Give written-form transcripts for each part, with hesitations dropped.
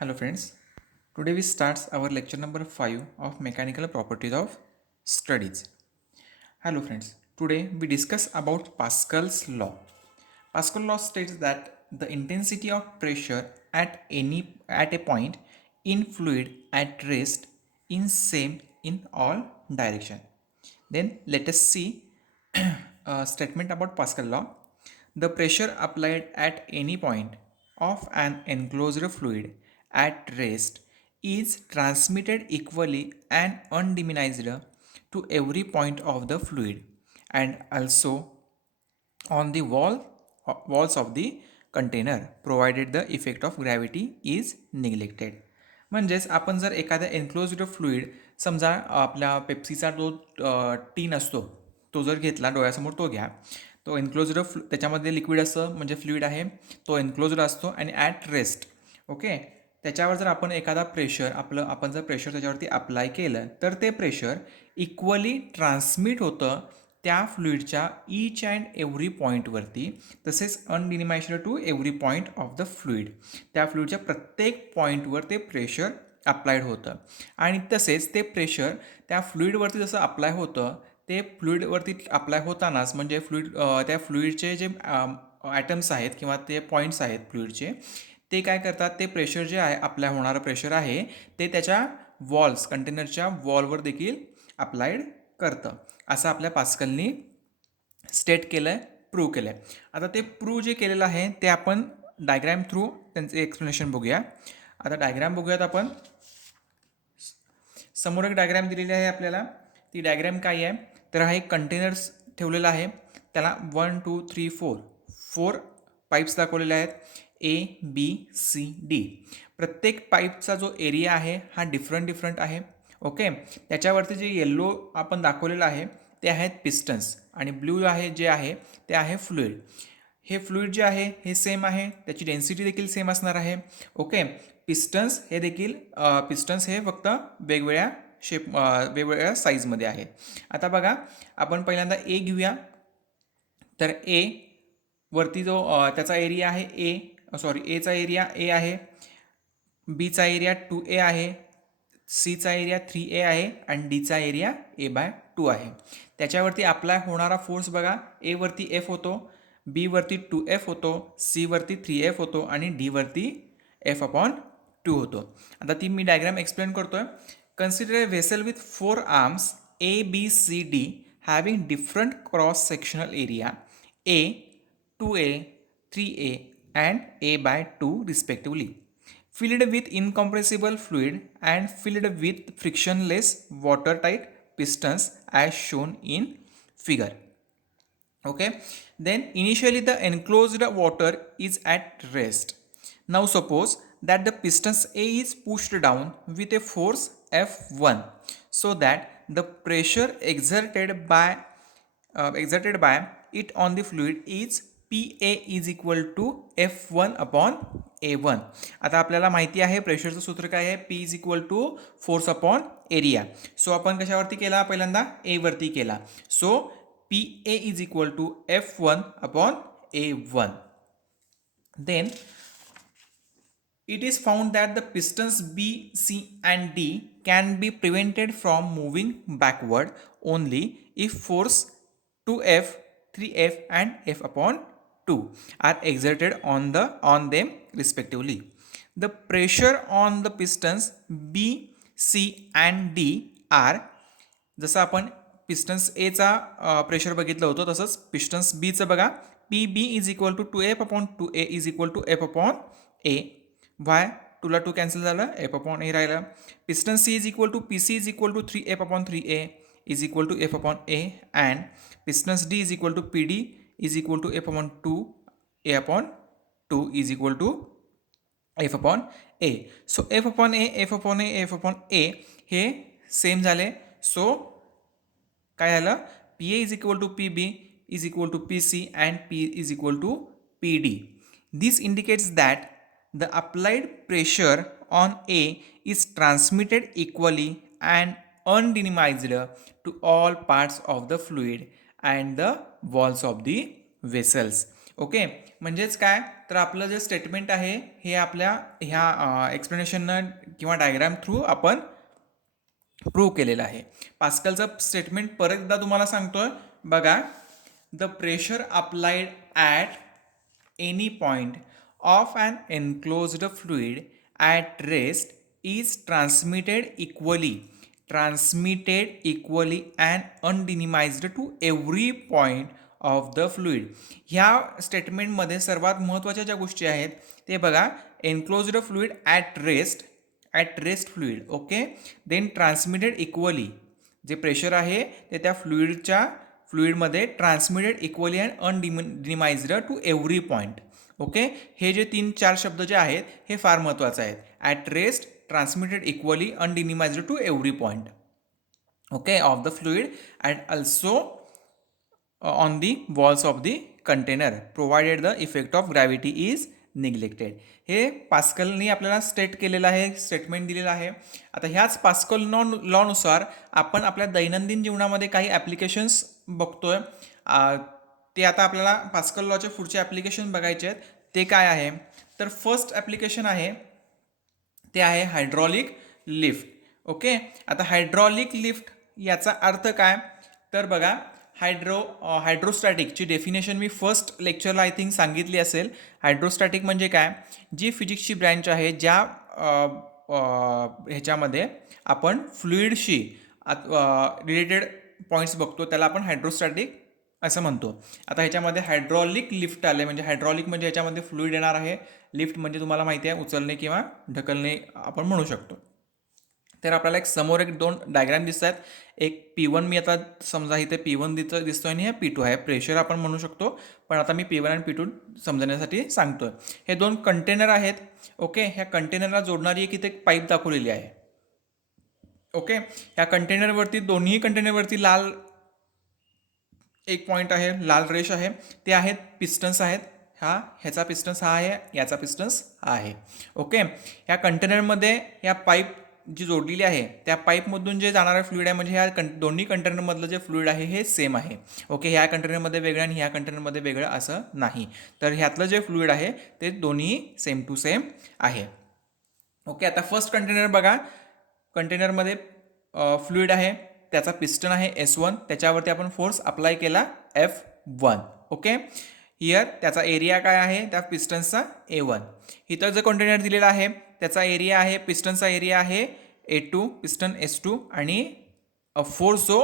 Hello friends, today we start our lecture number 5 of mechanical properties of studies. Hello friends, today we discuss about Pascal's law. Pascal law states that the intensity of pressure at a point in fluid at rest is same in all direction. Then let us see a statement about Pascal law. The pressure applied at any point of an enclosed fluid at rest is transmitted equally and undiminished to every point of the fluid and also on the walls of the container provided the effect of gravity is neglected. म्हणजेच आपण जर एखाद्या enclosed fluid समजा आपल्या पेप्सीचा जो टीन असतो तो जर घेतला डोळ्यासमोर तो घ्या. तो एन्क्लोज्ड त्याच्यामध्ये लिक्विड असतं म्हणजे फ्लुईड आहे, तो एन्क्लोज्ड असतो आणि ॲट रेस्ट ओके. त्याच्यावर जर आपण एखादा प्रेशर आपण जर प्रेशर त्याच्यावरती अप्लाय केलं तर ते प्रेशर इक्वली ट्रान्समिट होतं त्या फ्लुईडच्या ईच अँड एव्हरी पॉईंटवरती, तसेच undiminished to every point of the fluid. त्या फ्लुईडच्या प्रत्येक पॉईंटवर ते प्रेशर अप्लाइड होतं आणि तसेच ते प्रेशर त्या फ्लुईडवरती जसं अप्लाय होतं ते फ्लुईडवरती अप्लाय होतानाच म्हणजे त्या फ्लुईडचे जे ॲटम्स आहेत किंवा ते पॉईंट्स आहेत फ्लुईडचे, ते काय करतात, ते प्रेशर जे आहे अप्लाय होणारं प्रेशर आहे ते त्याच्या कंटेनरच्या वॉलवर देखील अप्लाइड करतं. असं आपल्या पास्कलनी स्टेट केलं आहे, प्रूव्ह केलं आहे. आता ते प्रूव्ह जे केलेलं आहे ते आपण डायग्रॅम थ्रू त्यांचे एक्सप्लेनेशन बघूया. आता डायग्रॅम बघूयात आपण. समोर एक डायग्रॅम दिलेली आहे आपल्याला. ती डायग्रॅम काय आहे तर हा एक कंटेनर्स ठेवलेला आहे, त्याला 1 2 3 4 पाईप्स दाखवलेले आहेत ABCD. प्रत्येक पाईपचा जो एरिया आहे हा डिफरंट आहे ओके. त्याच्यावरती जे येल्लो आपण दाखवलेलं आहे ते आहेत पिस्टन्स आणि ब्ल्यू आहे जे आहे ते आहे फ्लुईड. हे फ्लुईड जे आहे हे सेम आहे, त्याची डेन्सिटी देखील सेम असणार आहे ओके. पिस्टन्स हे फक्त वेगवेगळ्या साईजमध्ये आहे. आता बघा आपण पहिल्यांदा ए घेऊया. तर ए वरती जो त्याचा एरिया आहे एचा एरिया ए आहे, बीचा एरिया 2A आहे, सीचा एरिया 3A आहे आणि डीचा एरिया A/2 आहे. त्याच्यावरती अप्लाय होणारा फोर्स बघा, ए वरती F होतो, बी वरती 2F होतो, सी वरती 3F होतो आणि डी वरती F/2 होतो. आता ती मी डायग्राम एक्सप्लेन करतोय. Consider a vessel with 4 arms ABCD having different cross sectional area A, 2A, 3A and A/2 respectively, filled with incompressible fluid and filled with frictionless watertight pistons as shown in figure. Okay, then initially the enclosed water is at rest. Now suppose that the pistons A is pushed down with a force F1 so that the pressure exerted by it on the fluid is PA is equal to F1/A1. आता आपल्याला माहिती आहे प्रेशरचं सूत्र काय आहे, P is equal to force upon area. So आपण कशावरती केला, पहिल्यांदा ए वरती केला. So PA is equal to F1/A1. Then it is found that the pistons B, C and D can be prevented from moving backward only if force 2F, 3F and F/2 are exerted on them respectively. The pressure on the pistons B, C and D are, जसं आपण pistons एचा pressure बघितलं होतं तसंच pistons बीचं बघा, PB is equal to 2F/2A is equal to F/A. Why 2ला 2 cancel झालं, F/A राहिलं. Piston C is equal to PC is equal to 3F/3A is equal to F/A and pistons D is equal to PD is equal to A/2 is equal to F/A. So F/A हे same झाले. So काय झालं, PA is equal to PB is equal to PC and P is equal to PD. This indicates that the applied pressure on A is transmitted equally and undimized to all parts of the fluid and the walls of the vessels. Okay, म्हणजेच काय, तर आपलं जे statement आहे हे आपल्या ह्या एक्सप्लेनेशननं किंवा डायग्राम थ्रू आपण प्रूव्ह केलेलं आहे. पास्कलचं स्टेटमेंट परत एकदा तुम्हाला सांगतोय बघा. The pressure applied at any point of an enclosed fluid at rest is transmitted equally and unminimized to every point of the fluid. ह्या स्टेटमेंटमध्ये सर्वात महत्त्वाच्या ज्या गोष्टी आहेत ते बघा, enclosed fluid at rest fluid. Okay, then transmitted equally, जे प्रेशर आहे ते त्या फ्लुइडमध्ये transmitted equally and undiminished to every point. Okay, हे जे 3-4 शब्द जे आहेत हे फार महत्त्वाचे आहेत. At rest, transmitted equally unminimized to every point, okay, of the fluid, and also on the walls of the container provided the effect of gravity is neglected. हे पास्कलनी आपल्याला स्टेट केलेलं आहे, स्टेटमेंट दिलेलं आहे. आता ह्याच पास्कल लॉनुसार आपण आपल्या दैनंदिन जीवनामध्ये काही ॲप्लिकेशन्स बघतोय. ते आता आपल्याला पास्कल लॉचे पुढचे ॲप्लिकेशन बघायचे आहेत. ते काय आहे, तर फर्स्ट ॲप्लिकेशन आहे ते आहे हायड्रॉलिक लिफ्ट. ओके, आता हायड्रॉलिक लिफ्ट याचा अर्थ काय, तर बघा, हायड्रोस्टॅटिकची डेफिनेशन मी फर्स्ट लेक्चरला आय थिंक सांगितली असेल. हायड्रोस्टॅटिक म्हणजे काय, जी फिजिक्सची ब्रँच आहे ज्या ह्याच्यामध्ये आपण फ्लुइडशी रिलेटेड पॉईंट्स बघतो त्याला आपण हायड्रोस्टॅटिक असं म्हणतो. आता ह्याच्यामध्ये हायड्रॉलिक लिफ्ट आले, म्हणजे हायड्रॉलिक म्हणजे ह्याच्यामध्ये फ्लुइड येणार आहे, लिफ्ट म्हणजे तुम्हाला माहिती आहे उचलणे किंवा ढकलणे आपण म्हणू शकतो. तर आपल्याला समोर 2 डायग्राम दिसत आहेत. एक P1 मी आता समजा इथे P1 दिसतोय आणि हे P2 आहे. प्रेशर आपण म्हणू शकतो, पण आता मी P1 आणि P2 समजण्यासाठी सांगतोय. हे 2 कंटेनर आहेत. ओके, ह्या कंटेनरला जोडणारी एक इथे पाईप दाखवलेली आहे. ओके, ह्या कंटेनरवरती, दोन्ही कंटेनरवरती लाल एक पॉईंट आहे, लाल रेष आहे, ते आहेत पिस्टन्स आहेत. ह्याचा पिस्टन्स हा आहे, याचा पिस्टन्स हा आहे. ओके, ह्या कंटेनरमध्ये ह्या पाईप जी जोडलेली आहे त्या पाईपमधून जे जाणारं फ्लुइड आहे, म्हणजे ह्या दोन्ही कंटेनरमधलं जे फ्लुइड आहे हे सेम आहे. ओके, ह्या कंटेनरमध्ये वेगळं आणि ह्या कंटेनरमध्ये वेगळं असं नाही. तर ह्यातलं जे फ्लुइड आहे ते दोन्ही सेम टू सेम आहे. ओके, आता फर्स्ट कंटेनर बघा, कंटेनरमध्ये फ्लुइड आहे, त्याचा पिस्टन आहे S1, त्याच्यावरती आपण फोर्स अप्लाय केला F1. ओके, हियर त्याचा एरिया काय आहे त्या पिस्टन्सचा A1. इथं जो कंटेनर दिलेला आहे त्याचा एरिया आहे, पिस्टनचा एरिया आहे A2, पिस्टन S2, आणि फोर्स जो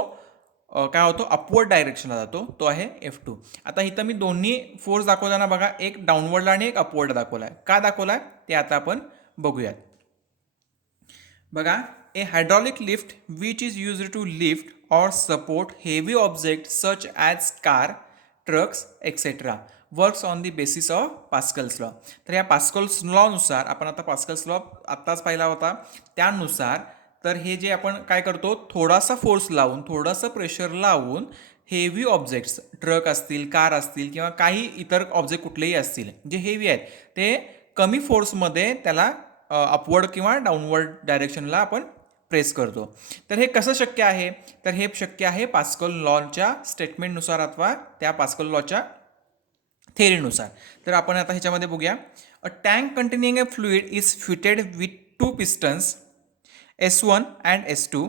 काय होतो अपवर्ड डायरेक्शनला जातो तो आहे F2. आता इथं मी दोन्ही फोर्स दाखवताना बघा, एक डाऊनवर्डला आणि एक अपवर्ड दाखवला आहे. का दाखवला आहे ते आता आपण बघूयात. बघा, a hydraulic lift which is used to lift or support heavy objects such as car, trucks, etc. works on the basis of Pascal's law. तर या पास्कल्स लॉनुसार, आपण आता पास्कल्स लॉ आत्ताच पाहिला होता, त्यानुसार तर हे जे आपण काय करतो, थोडासा फोर्स लावून, थोडंसं प्रेशर लावून हेवी ऑब्जेक्ट्स, ट्रक असतील, कार असतील किंवा काही इतर ऑब्जेक्ट कुठलेही असतील जे हेवी आहेत, ते कमी फोर्समध्ये त्याला अपवर्ड किंवा डाऊनवर्ड डायरेक्शनला आपण प्रेस करतो. तर हे कसं शक्य आहे, तर हे शक्य आहे पास्कल लॉच्या स्टेटमेंटनुसार अथवा त्या पास्कल लॉच्या थेअरीनुसार. तर आपण आता ह्याच्यामध्ये बघूया. A tank containing a fluid is fitted with 2 pistons S1 and S2.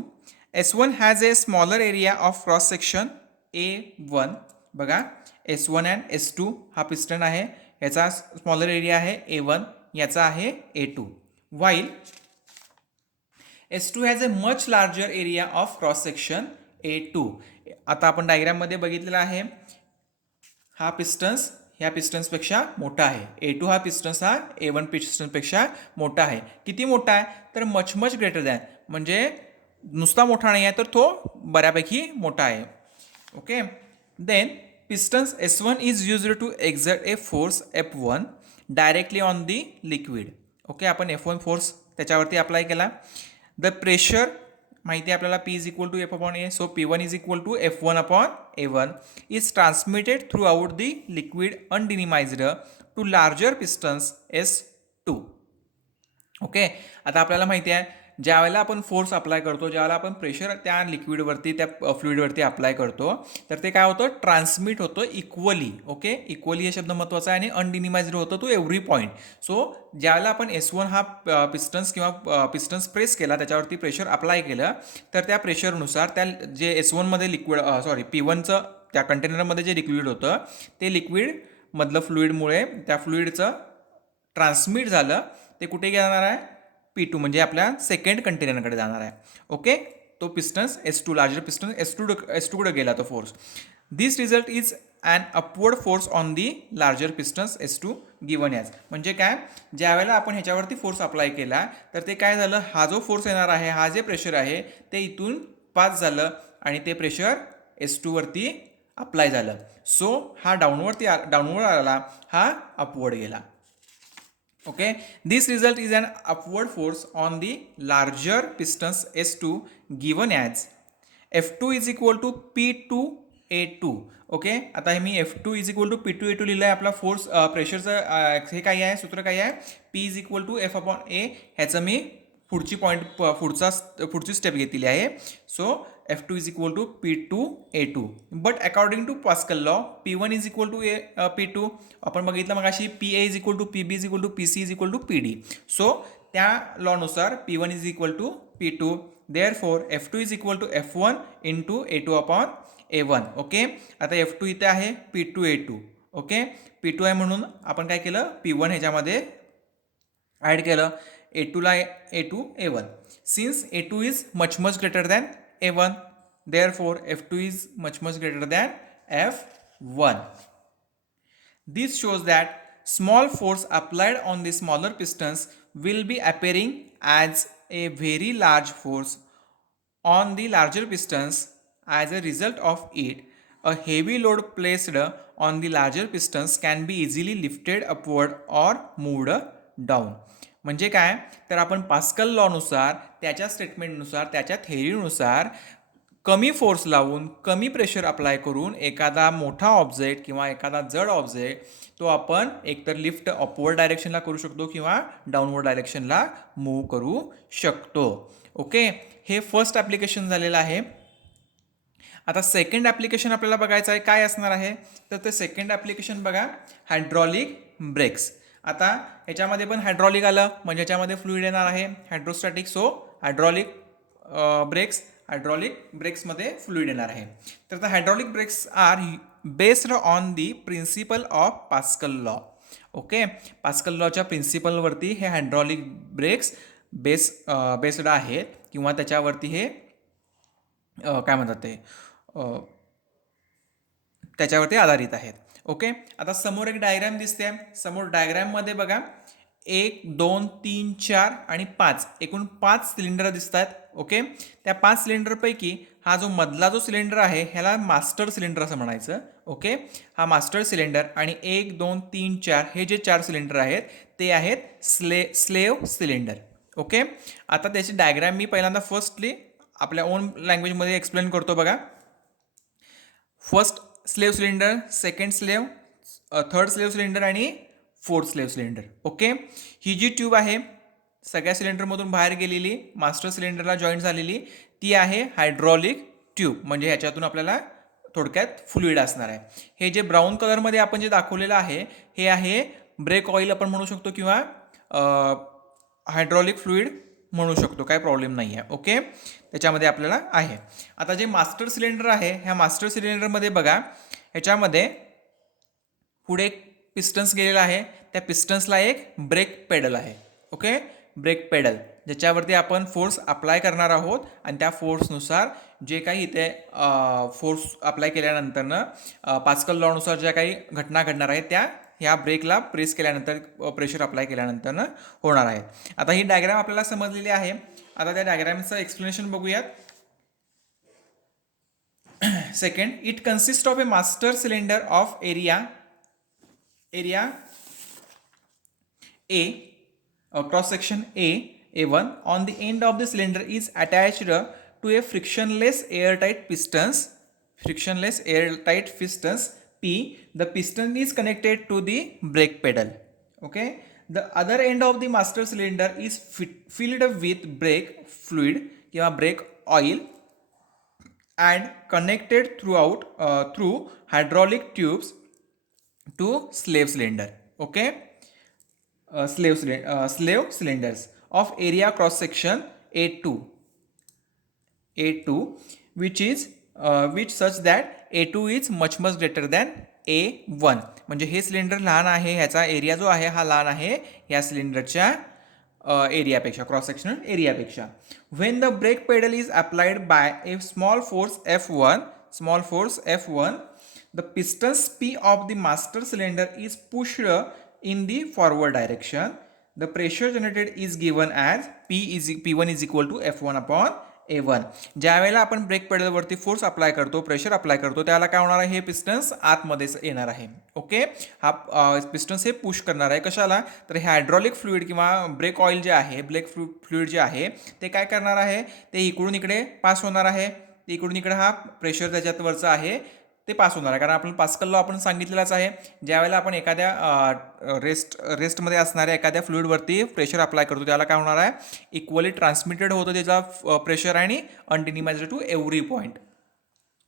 S1 has a smaller area of cross section A1. बघा, S1 अँड S2 हा पिस्टन आहे, याचा स्मॉलर एरिया आहे A1, याचा आहे A2. while S2 has a much larger area of cross section A2. आता आपण डायग्राममध्ये बघितलेला आहे, हा पिस्टन्स ह्या पिस्टन्सपेक्षा मोठा आहे. A2 हा पिस्टन्स हा A1 पिस्टन्सपेक्षा मोठा आहे. किती मोठा आहे, तर मच ग्रेटर दॅन, म्हणजे नुसता मोठा नाही आहे तर तो बऱ्यापैकी मोठा आहे. Okay, then pistons S1 is used to exert a force F1 directly on the liquid. Okay, आपण F1 फोर्स त्याच्यावरती अप्लाय केला. द प्रेशर माहिती आहे आपल्याला, P is equal to F/A, so P1 is equal to F1/A1 is transmitted throughout the liquid undiminished to larger pistons S2. Okay, आता आपल्याला माहिती आहे ज्या वेळेला आपण फोर्स अप्लाय करतो, ज्यावेळेला आपण प्रेशर त्या लिक्विडवरती त्या फ्लुइडवरती अप्लाय करतो, तर ते काय होतं, ट्रान्समिट होतं इक्वली. ओके, इक्वली हे शब्द महत्त्वाचा आहे आणि अनडिनिमाइज्ड होतं टू एव्हरी पॉईंट. सो ज्यावेळेला आपण S1 हा पिस्टन्स किंवा पिस्टन्स प्रेस केला, त्याच्यावरती प्रेशर अप्लाय केलं, तर त्या प्रेशरनुसार त्या जे S1 मध्ये लिक्विड P1चं त्या कंटेनरमध्ये जे लिक्विड होतं, ते लिक्विड मधलं फ्लुइडमुळे त्या फ्लुइडचं ट्रान्समिट झालं, ते कुठे जाणार आहे, P2 म्हणजे आपल्या सेकंड कंटेनरकडे जाणार आहे. ओके, तो pistons S2 larger piston S2 कडे गेला तो force. This result is an upward force on the larger pistons S2 given as. म्हणजे काय, ज्या वेळेला आपण ह्याच्यावरती फोर्स अप्लाय केला, तर ते काय झालं, हा जो फोर्स येणार आहे, हा जे प्रेशर आहे ते इथून पास झालं आणि ते प्रेशर S2 वरती अप्लाय झालं. सो हा डाऊनवर्ड आला, हा अपवर्ड गेला. Okay, this result is an upward force on the larger pistons S2 given as F2 is equal to P2A2. Okay, आता हे मी F2 is equal to P2A2 लिहिलं आहे. आपला फोर्स प्रेशरचं हे काय आहे, सूत्र काय आहे, P is equal to F upon A. ह्याचं मी पुढची स्टेप घेतलेली आहे. So F2 is equal to P2A2. But according to Pascal law P1 is equal to P2. आपण बघितलं मग अशी PA is equal to PB is equal to PC is equal to PD. So त्या लॉनुसार P1 is equal to P2. Therefore F2 is equal to F1 into A2 upon A1. Okay, आता F2 इथे आहे, P2 A2. Okay, P2 आहे म्हणून आपण काय केलं, P1 ह्याच्यामध्ये ॲड केलं, A2 ला A2 A1. Since A2 is much greater than A1, therefore F2 is much greater than F1. This shows that small force applied on the smaller pistons will be appearing as a very large force on the larger pistons. As a result of it, a heavy load placed on the larger pistons can be easily lifted upward or moved down. म्हणजे काय, तर आपण pascal लॉनुसार, त्याच्या स्टेटमेंटनुसार, त्याच्या थेअरीनुसार कमी force लावून, कमी pressure apply करून एखादा मोठा ऑब्जेक्ट किंवा एखादा जड ऑब्जेक्ट तो आपण एकतर लिफ्ट अपवर्ड डायरेक्शनला करू शकतो किंवा डाऊनवर्ड डायरेक्शनला मूव्ह करू शकतो. ओके, हे फर्स्ट ॲप्लिकेशन झालेलं आहे. आता सेकंड ॲप्लिकेशन आपल्याला बघायचं आहे, काय असणार आहे, तर ते सेकंड ॲप्लिकेशन बघा, हायड्रॉलिक ब्रेक्स. आता ह्याच्यामध्ये पण हायड्रॉलिक आलं म्हणजे ह्याच्यामध्ये फ्लुइड येणार आहे, हायड्रोस्टॅटिक. सो हायड्रॉलिक ब्रेक्समध्ये फ्लुइड येणार आहे. तर the hydraulic brakes are based on the principle of Pascal law. Okay, Pascal लॉच्या प्रिन्सिपलवरती हे हायड्रॉलिक ब्रेक्स बेस्ड आहेत किंवा त्याच्यावरती हे काय म्हणतात ते त्याच्यावरती आधारित आहेत. ओके, आता समोर एक डायग्राम दिसते. समोर डायग्राममध्ये बघा 1, 2, 3, 4 आणि 5 एकूण 5 सिलेंडर दिसत आहेत. ओके, त्या 5 सिलेंडरपैकी हा जो मधला जो सिलेंडर आहे ह्याला मास्टर सिलेंडर असं म्हणायचं. ओके, हा मास्टर सिलेंडर आणि 1, 2, 3, 4 हे जे 4 सिलेंडर आहेत ते आहेत स्लेव्ह सिलेंडर. ओके, आता त्याची डायग्राम मी पहिल्यांदा फर्स्टली आपल्या ओन लँग्वेजमध्ये एक्सप्लेन करतो. बघा, first slave cylinder, second slave, third slave cylinder आणि फोर्थ स्लेव्ह सिलेंडर. ओके, ही जी ट्यूब आहे सगळ्या सिलेंडरमधून बाहेर गेलेली, मास्टर सिलेंडरला जॉईंट झालेली, ती आहे हायड्रॉलिक ट्यूब. म्हणजे ह्याच्यातून आपल्याला थोडक्यात फ्लुइड असणार आहे. हे जे ब्राऊन कलरमध्ये आपण जे दाखवलेलं आहे हे आहे ब्रेक ऑइल आपण म्हणू शकतो किंवा हायड्रॉलिक फ्लुइड म्हणू शकतो, काय प्रॉब्लेम नाही आहे. ओके, त्याच्यामध्ये आपल्याला आहे. आता जे मास्टर सिलेंडर आहे, ह्या मास्टर सिलेंडरमध्ये बघा, ह्याच्यामध्ये पुढे एक पिस्टन्स गेलेला आहे, त्या पिस्टन्सला एक ब्रेक पेडल आहे. ओके, ब्रेक पेडल ज्याच्यावरती आपण फोर्स अप्लाय करणार आहोत आणि त्या फोर्सनुसार जे काही इथे फोर्स अप्लाय केल्यानंतरनं पास्कल लॉनुसार ज्या काही घटना घडणार आहेत त्या ह्या ब्रेकला प्रेस केल्यानंतर, प्रेशर अप्लाय केल्यानंतरनं होणार आहे. आता ही डायग्राम आपल्याला समजलेली आहे. आता त्या डायग्रामचं एक्सप्लेनेशन बघूयात. Second, it consist of A master cylinder of area A, cross section A1. On the end of the cylinder is attached to a frictionless airtight pistons P. The piston is connected to the brake pedal. Okay, the other end of the master cylinder is filled with brake fluid किंवा brake oil and connected through hydraulic tubes to slave cylinder. Okay, slave cylinders of area cross section A2 which such that A2 is much greater than A1. म्हणजे हे cylinder लहान आहे, ह्याचा area जो आहे हा लहान आहे या सिलेंडरच्या एरियापेक्षा, क्रॉस सेक्शनल एरियापेक्षा. When the brake pedal is applied by a small force F1, the pistons P of the master cylinder is pushed in the forward direction. The pressure generated is given as P1 is equal to F1 upon A1. ज्या वेळेला आपण break पेडलवरती force apply करतो, pressure apply करतो, त्याला काय होणार आहे, हे पिस्टन्स आतमध्ये येणार आहे. ओके, हा पिस्टन्स हे पुश करणार आहे. कशाला, तर हे हायड्रॉलिक फ्लुइड किंवा ब्रेक ऑइल जे आहे, ब्रेक फ्लुइड जे आहे ते काय करणार आहे, ते इकडून इकडे पास होणार आहे. इकडून इकडे हा प्रेशर त्याच्यात वरचा आहे ते पास होणार आहे. कारण आपण पास्कल लॉ आपण सांगितलेलाच आहे, ज्यावेळेला आपण एखाद्या रेस्टमध्ये असणाऱ्या एखाद्या फ्लुइडवरती प्रेशर अप्लाय करतो त्याला काय होणार आहे, इक्वली ट्रान्समिटेड होतं त्याचा प्रेशर आणि अनडिनिमाइज्ड टू एव्हरी पॉईंट.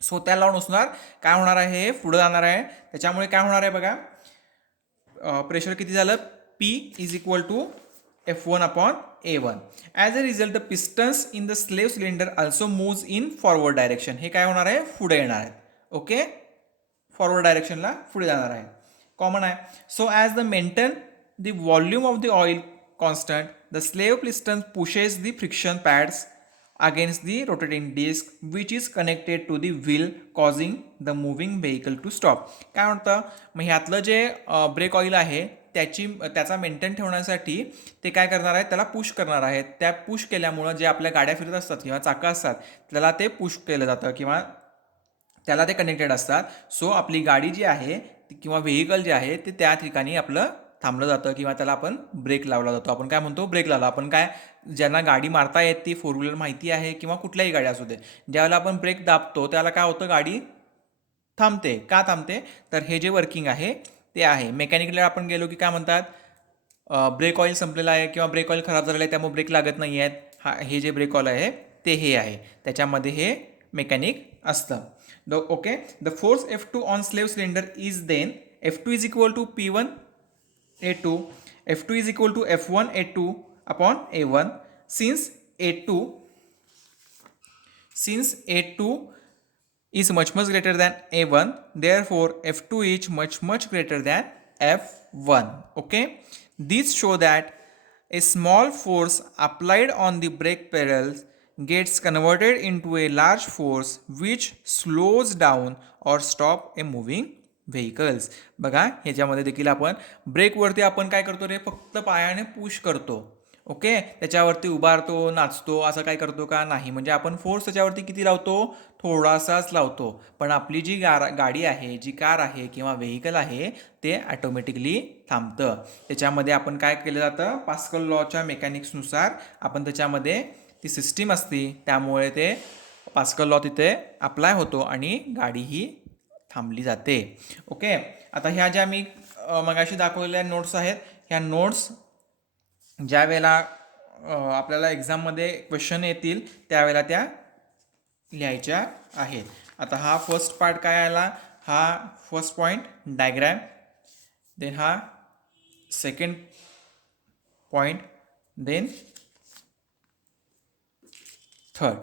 सो त्या लॉनुसार काय होणार आहे, हे पुढे जाणार आहे. त्याच्यामुळे काय होणार आहे बघा, प्रेशर किती झालं, P is equal to F1 upon A1. As a result, the pistons in the slave cylinder also moves in forward direction. हे काय होणार आहे, पुढे येणार आहे. ओके, फॉरवर्ड डायरेक्शनला पुढे जाणार आहे, कॉमन आहे. So as the maintain the volume of the oil constant, the slave piston pushes the friction pads against the rotating disc which is connected to the wheel causing the moving vehicle to stop. काय म्हणतं, मग ह्यातलं जे brake oil आहे त्याचा maintain ठेवण्यासाठी ते काय करणार आहेत, त्याला पुश करणार आहेत. त्या पुश केल्यामुळं जे आपल्या गाड्या फिरत असतात किंवा चाकं असतात त्याला ते पुश केलं जातं किंवा त्याला ते कनेक्टेड असतात. सो आपली गाडी जी आहे किंवा व्हेकल जे आहे ते त्या ठिकाणी आपलं थांबलं जातं किंवा त्याला आपण ब्रेक लावला जातो. आपण काय म्हणतो, ब्रेक लावला. आपण काय, ज्यांना गाडी मारता येत ती फोर व्हीलर माहिती आहे किंवा कुठल्याही गाडी असू दे, ज्यावेळेला आपण ब्रेक दाबतो त्याला काय होतं, गाडी थांबते. का थांबते, तर हे जे वर्किंग आहे ते आहे. मेकॅनिकली आपण गेलो की काय म्हणतात, ब्रेक ऑइल संपलेला आहे किंवा ब्रेक ऑइल खराब झालेला आहे त्यामुळे ब्रेक लागत नाही आहेत. हे जे ब्रेक ऑइल आहे ते हे आहे, त्याच्यामध्ये हे मेकॅनिक असतं. Okay, the force F2 on slave cylinder is then F2 is equal to P1 A2, F2 is equal to F1 A2 upon A1. Since A2 is much greater than A1, therefore F2 is much greater than F1. Okay, these show that a small force applied on the brake pedals gets converted into a large force which slows down or stop a moving vehicles. बघा, ह्याच्यामध्ये देखील आपण ब्रेकवरती आपण काय करतो रे, फक्त पायाने push करतो. ओके, त्याच्यावरती उभारतो, नाचतो, असं काय करतो का, नाही. म्हणजे आपण फोर्स त्याच्यावरती किती लावतो, थोडासाच लावतो. पण आपली जी गाडी आहे, जी कार आहे किंवा व्हेकल आहे ते ॲटोमॅटिकली थांबतं. त्याच्यामध्ये आपण काय केलं जातं, पास्कल लॉच्या मेकॅनिक्सनुसार आपण त्याच्यामध्ये ती सिस्टीम असते, त्यामुळे ते पास्कल लॉ तिथे अप्लाय होतो आणि गाडी ही थांबली जाते. ओके, आता ह्या ज्या मी मगाशी दाखवलेल्या नोट्स आहेत, ह्या नोट्स ज्या वेळेला आपल्याला एक्झाममध्ये क्वेश्चन येतील त्यावेळेला त्या लिहायच्या आहेत. आता हा फर्स्ट पार्ट काय आला, हा फर्स्ट पॉईंट डायग्रॅम, देन हा second point, then third.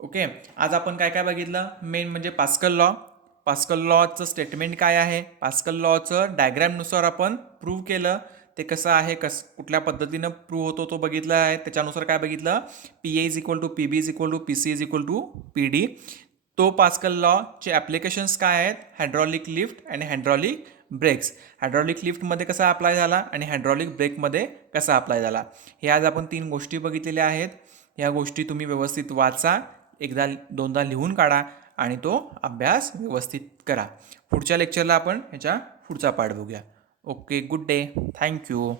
Okay, आज आपण काय काय बघितलं, मेन म्हणजे पास्कल लॉचं स्टेटमेंट काय आहे, पास्कल लॉचं डायग्रॅमनुसार आपण प्रूव्ह केलं, ते कसं आहे, कुठल्या पद्धतीनं प्रूव्ह होतो तो बघितला आहे. त्याच्यानुसार काय बघितलं, PA is equal to PB is equal to PC is equal to PD. तो पास्कल लॉचे ॲप्लिकेशन्स काय आहेत, हायड्रॉलिक लिफ्ट आणि हायड्रॉलिक ब्रेक्स. हायड्रॉलिक लिफ्टमध्ये कसा अप्लाय झाला आणि हायड्रॉलिक ब्रेकमध्ये कसा अप्लाय झाला, हे आज आपण 3 गोष्टी बघितलेल्या आहेत. ह्या गोष्टी तुम्ही व्यवस्थित वाचा, एकदा दोनदा लिहून काढा आणि तो अभ्यास व्यवस्थित करा. पुढच्या लेक्चरला आपण ह्याच्या पुढचा पार्ट बघूया. Okay, good day, thank you.